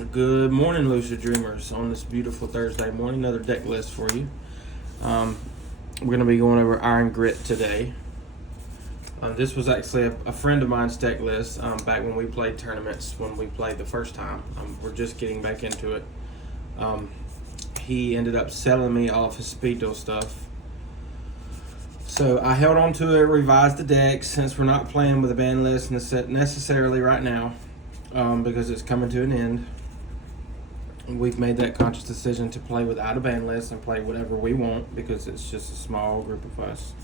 Good morning, Lucid Dreamers. On this beautiful Thursday morning, another deck list for you. We're going to be going over Iron Grit today. This was actually a friend of mine's deck list back when we played tournaments, when we played the first time. We're just getting back into it. He ended up selling me all of his speed duel stuff. So I held on to it, revised the deck, since we're not playing with a ban list necessarily right now because it's coming to an end. We've made that conscious decision to play without a ban list and play whatever we want because it's just a small group of us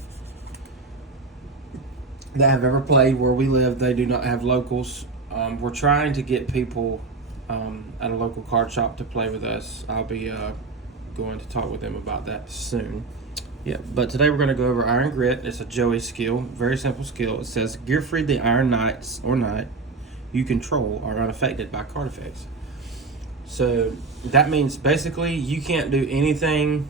that have ever played where we live. They do not have locals. We're trying to get people at a local card shop to play with us. I'll be going to talk with them about that soon. Yeah, but today we're going to go over Iron Grit. It's a Joey skill, very simple skill. It says, Gearfried the Iron Knights or Knight you control are unaffected by card effects. So that means basically you can't do anything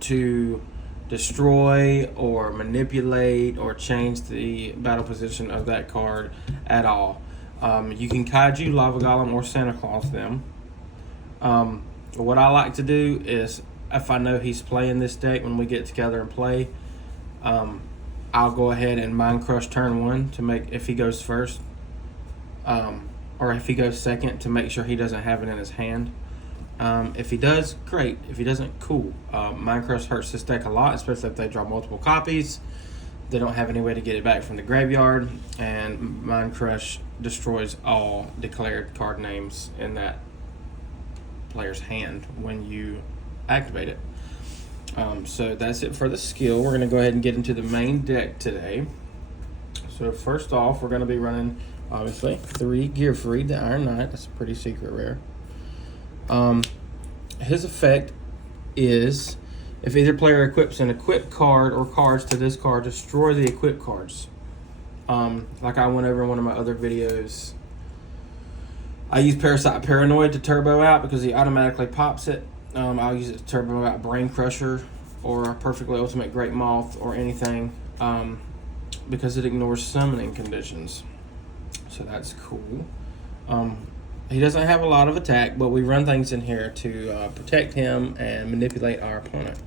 to destroy or manipulate or change the battle position of that card at all. You can Kaiju, Lava Golem, or Santa Claus them. What I like to do is, if I know he's playing this deck when we get together and play, I'll go ahead and Mind Crush turn one to make, if he goes first, or if he goes second, to make sure he doesn't have it in his hand. If he does, great. If he doesn't, cool. Mind Crush hurts this deck a lot, especially if they draw multiple copies. They don't have any way to get it back from the graveyard, and Mind Crush destroys all declared card names in that player's hand when you activate it. So that's it for the skill. We're going to go ahead and get into the main deck today. So first off, we're going to be running, obviously, 3 Gearfried, the Iron Knight. That's a pretty secret rare. His effect is, if either player equips an equipped card or cards to this card, destroy the equipped cards. Like I went over in one of my other videos, I use Parasite Paranoid to turbo out because he automatically pops it. I'll use it to turbo out Brain Crusher or Perfectly Ultimate Great Moth or anything because it ignores summoning conditions. So that's cool. He doesn't have a lot of attack, but we run things in here to protect him and manipulate our opponent.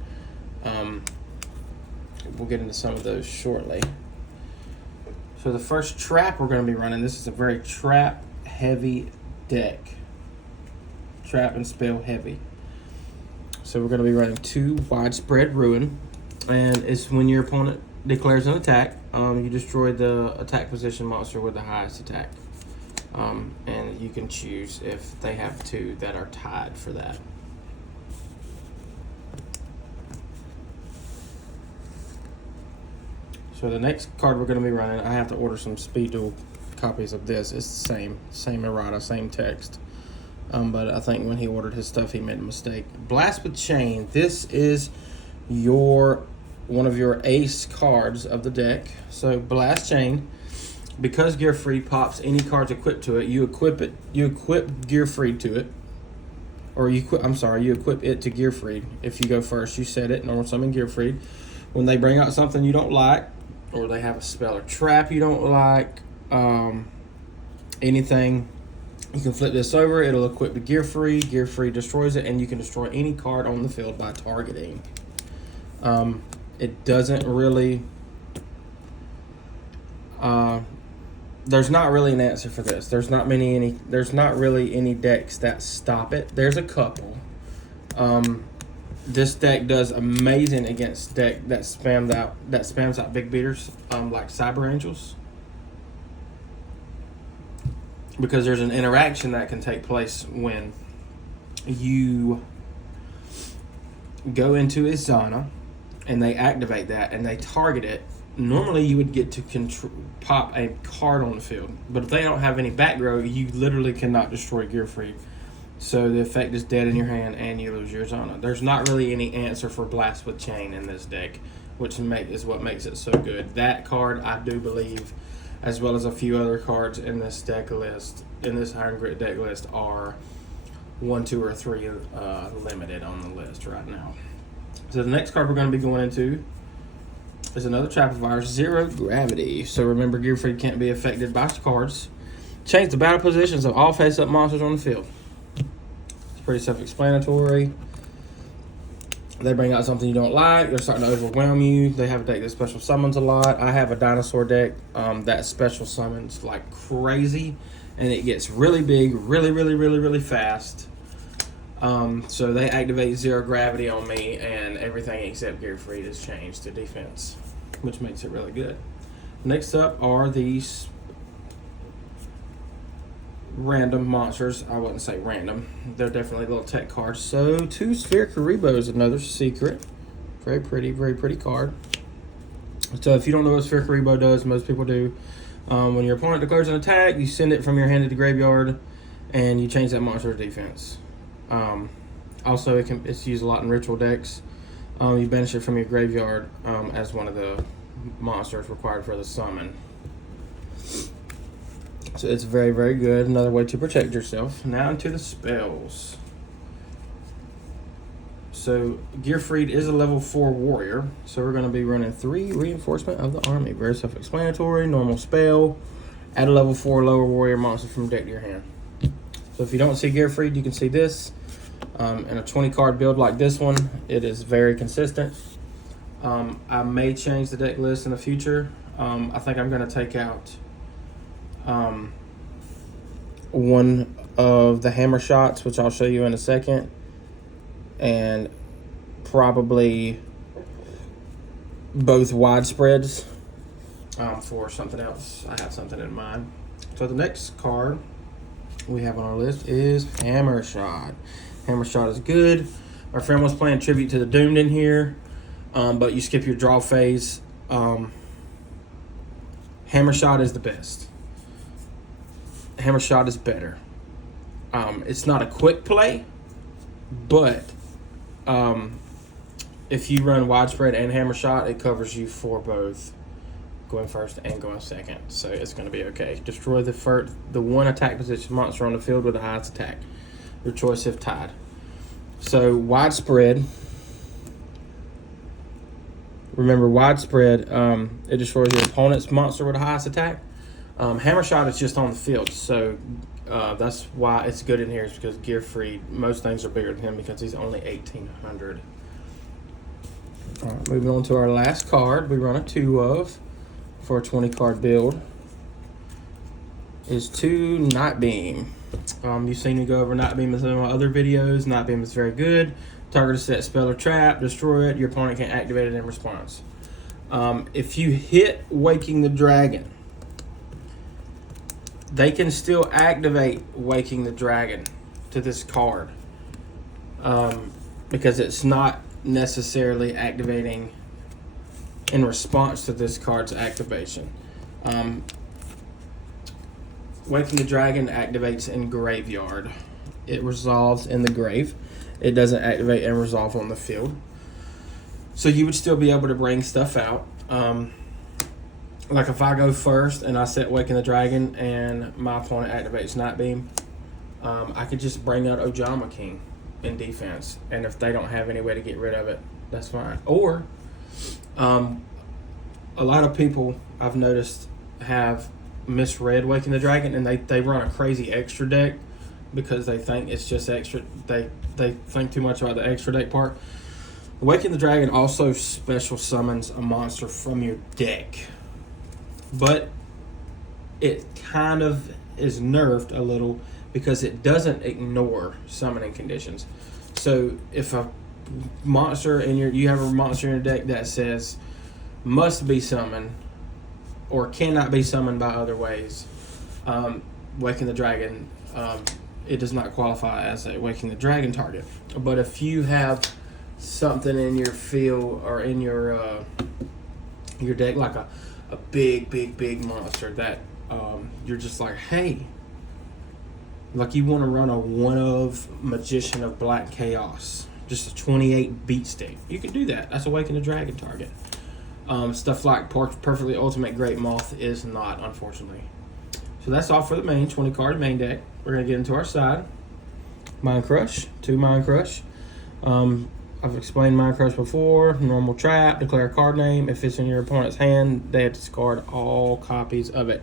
We'll get into some of those shortly. So the first trap we're going to be running, this is a very trap-heavy deck. Trap and spell heavy. So we're going to be running 2 Widespread Ruin, and it's when your opponent declares an attack, you destroy the attack position monster with the highest attack. And you can choose if they have 2 that are tied for that. So the next card we're going to be running, I have to order some speed duel copies of this. It's the same errata, same text. But I think when he ordered his stuff, he made a mistake. Blast with Chain. This is one of your ace cards of the deck. So Blast Chain, because Gearfried pops any cards equipped to it, you equip Gearfried to it. Or you equip it to Gearfried. If you go first, you set it, normal summon Gearfried. When they bring out something you don't like, or they have a spell or trap you don't like, anything, you can flip this over, it'll equip the Gearfried. Gearfried destroys it, and you can destroy any card on the field by targeting. It doesn't really... there's not really an answer for this. There's not really any decks that stop it. There's a couple. This deck does amazing against deck that spams out big beaters, like Cyber Angels, because there's an interaction that can take place when you go into Izana and they activate that and they target it. Normally you would get to pop a card on the field, but if they don't have any back row, you literally cannot destroy Gearfried. So the effect is dead in your hand and you lose your Izana. There's not really any answer for Blast with Chain in this deck, which is what makes it so good. That card, I do believe, as well as a few other cards in this deck list, in this Iron Grit deck list, are 1, 2, or 3 limited on the list right now. So the next card we're going to be going into is another trap of ours, Zero Gravity. So remember, Gearfried can't be affected by cards. Change the battle positions of all face-up monsters on the field. It's pretty self-explanatory. They bring out something you don't like. They're starting to overwhelm you. They have a deck that special summons a lot. I have a dinosaur deck that special summons like crazy, and it gets really big, really fast. So they activate zero gravity on me, and everything except Gear Freed is changed to defense, which makes it really good. Next up are these random monsters. I wouldn't say random. They're definitely little tech cards. So 2 Sphere Karibo is another secret. Very pretty card. So if you don't know what Sphere Karibo does, most people do. When your opponent declares an attack, you send it from your hand to the graveyard, and you change that monster's defense. Also, it's used a lot in ritual decks. You banish it from your graveyard as one of the monsters required for the summon. So it's very good. Another way to protect yourself. Now into the spells. So Gear Freed is a level 4 warrior. So we're going to be running 3 Reinforcement of the Army. Very self-explanatory. Normal spell. Add a level 4 lower warrior monster from deck to your hand. So if you don't see Gear Freed, you can see this. In a 20 card build like this one, it is very consistent. I may change the deck list in the future. I think I'm going to take out one of the hammer shots, which I'll show you in a second, and probably both widespreads for something else. I have something in mind. So the next card we have on our list is Hammer Shot. Hammer Shot is good. Our friend was playing Tribute to the Doomed in here, but you skip your draw phase. Hammer Shot is the best. Hammer Shot is better. It's not a quick play, but if you run Widespread and Hammer Shot, it covers you for both going first and going second, so it's going to be okay. Destroy the one attack position monster on the field with the highest attack. Your choice if tied. So Widespread. Remember, Widespread, it destroys your opponent's monster with the highest attack. Hammer Shot is just on the field, so that's why it's good in here, is because Gear Freed, most things are bigger than him because he's only 1,800. All right, moving on to our last card we run a 2 of for a 20 card build is 2 Night Beam. You've seen me go over Night Beam in some of my other videos. Night Beam is very good. Target a set spell or trap, destroy it, your opponent can activate it in response. If you hit Waking the Dragon, they can still activate Waking the Dragon to this card because it's not necessarily activating in response to this card's activation. Waking the Dragon activates in graveyard. It resolves in the grave. It doesn't activate and resolve on the field. So you would still be able to bring stuff out. Like if I go first and I set Waking the Dragon and my opponent activates Night Beam, I could just bring out Ojama King in defense. And if they don't have any way to get rid of it, that's fine. Or a lot of people I've noticed have misread Waking the Dragon, and they run a crazy extra deck because they think it's just extra. They think too much about the extra deck part. Waking the Dragon also special summons a monster from your deck, but it kind of is nerfed a little because it doesn't ignore summoning conditions. So if a monster you have a monster in your deck that says must be summoned or cannot be summoned by other ways, Waking the Dragon, it does not qualify as a Waking the Dragon target. But if you have something in your field or in your deck, like a big monster that you're just like, hey, like you want to run a 1 of Magician of Black Chaos, just a 28 beat stick, you can do that. That's a Waking the Dragon target. Stuff like Perfectly Ultimate Great Moth is not, unfortunately. So that's all for the main 20 card main deck. We're going to get into our side. Mind Crush, 2 Mind Crush. I've explained Mind Crush before. Normal trap, declare a card name. If it's in your opponent's hand, they have to discard all copies of it.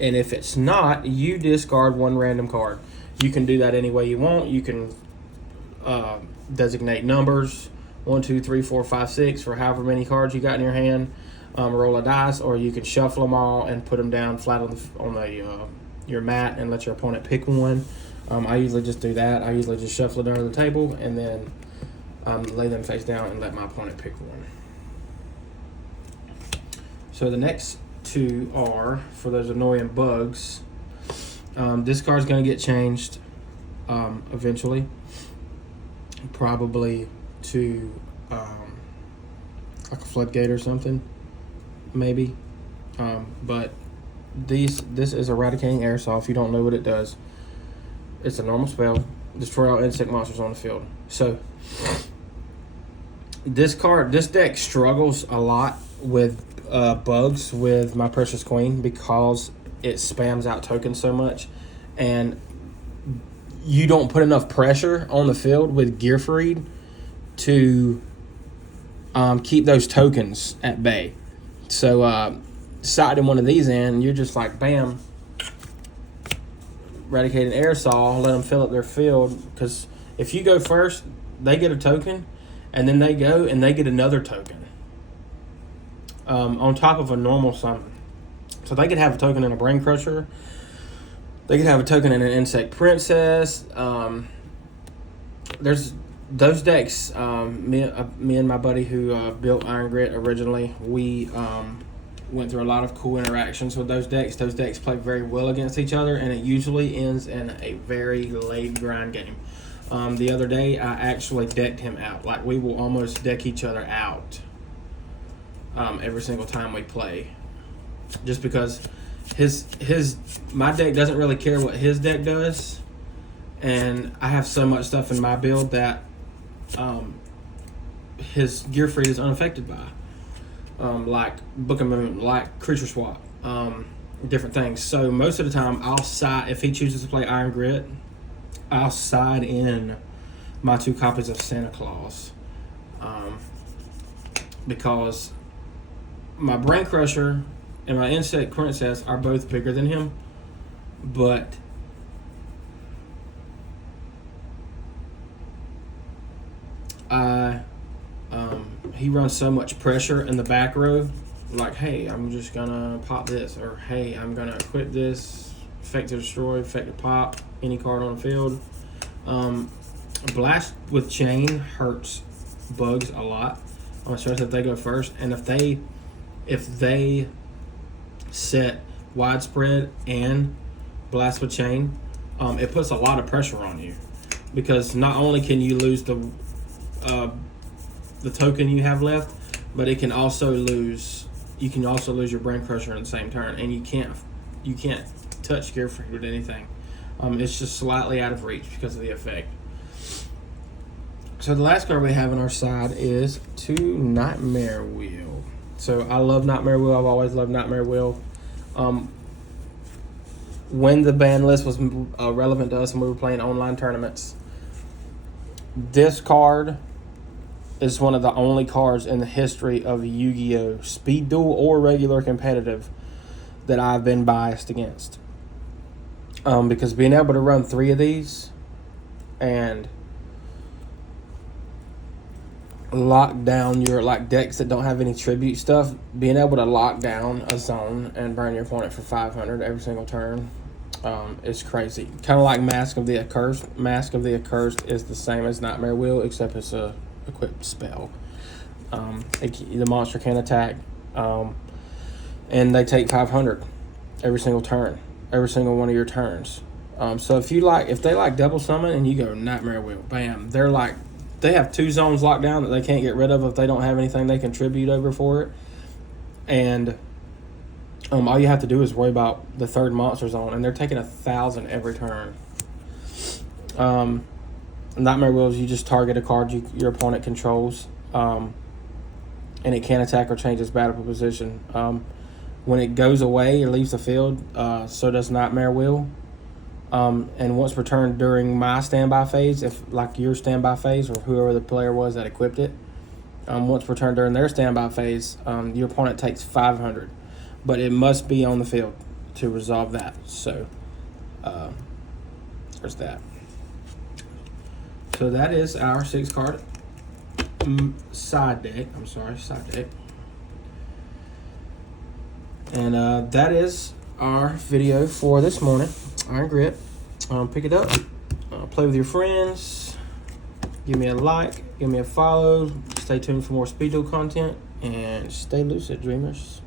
And if it's not, you discard one random card. You can do that any way you want. You can designate numbers 1, 2, 3, 4, 5, 6 for however many cards you got in your hand. Roll a dice, or you can shuffle them all and put them down flat on your mat and let your opponent pick one. I usually just do that. I usually just shuffle it under the table and then lay them face down and let my opponent pick one. So the next two are for those annoying bugs. This card's going to get changed eventually, probably to like a floodgate or something, maybe. But this is Eradicating Airsoft. If you don't know what it does, it's a normal spell. Destroy all insect monsters on the field. So this deck struggles a lot with bugs with my Precious Queen because it spams out tokens so much, and you don't put enough pressure on the field with Gearfried to keep those tokens at bay. So siding one of these in, you're just like, bam, Eradicating Airsoft, let them fill up their field, because if you go first, they get a token, and then they go and they get another token on top of a normal summon. So they could have a token in a Brain Crusher. They could have a token in an Insect Princess. There's those decks. Me and my buddy who built Iron Grit originally, we went through a lot of cool interactions with those decks. Those decks play very well against each other, and it usually ends in a very late grind game. The other day, I actually decked him out. Like, we will almost deck each other out every single time we play, just because my deck doesn't really care what his deck does, and I have so much stuff in my build that his Gearfried is unaffected by, like Book of Moon, like Creature Swap, different things. So most of the time, I'll side, if he chooses to play Iron Grit, I'll side in my 2 copies of Santa Claus, because my Brain Crusher and my Insect Princess are both bigger than him, but he runs so much pressure in the back row, like, hey, I'm just gonna pop this, or hey, I'm gonna equip this, effect to destroy, effect to pop any card on the field. Blast with Chain hurts bugs a lot, especially if they go first, and if they set Widespread and Blast with Chain, it puts a lot of pressure on you, because not only can you lose the token you have left, but you can also lose your Brain Crusher in the same turn, and you can't touch Gearfried with anything. It's just slightly out of reach because of the effect. So the last card we have on our side is 2 Nightmare Wheel. So I love Nightmare Wheel. I've always loved Nightmare Wheel. When the ban list was relevant to us and we were playing online tournaments, this card is one of the only cards in the history of Yu-Gi-Oh! Speed Duel or regular competitive that I've been biased against. Because being able to run 3 of these and lock down your decks that don't have any tribute stuff, being able to lock down a zone and burn your opponent for 500 every single turn is crazy. Kind of like Mask of the Accursed. Mask of the Accursed is the same as Nightmare Wheel, except it's a equipped spell. The monster can attack, and they take 500 every single turn, every single one of your turns. So if they like double summon and you go Nightmare Wheel, bam, they have 2 zones locked down that they can't get rid of if they don't have anything they contribute over for it. And all you have to do is worry about the 3rd monster zone, and they're taking 1,000 every turn. Nightmare Wheels, you just target a card your opponent controls, and it can't attack or change its battle position. When it goes away or leaves the field, so does Nightmare Wheel. And once returned during my standby phase, if like your standby phase or whoever the player was that equipped it, once returned during their standby phase, your opponent takes 500, but it must be on the field. to resolve that. So there's that. So that is our 6-card side deck. Side deck. And that is our video for this morning. Iron Grit. Pick it up. Play with your friends. Give me a like. Give me a follow. Stay tuned for more Speedo content. And stay lucid, dreamers.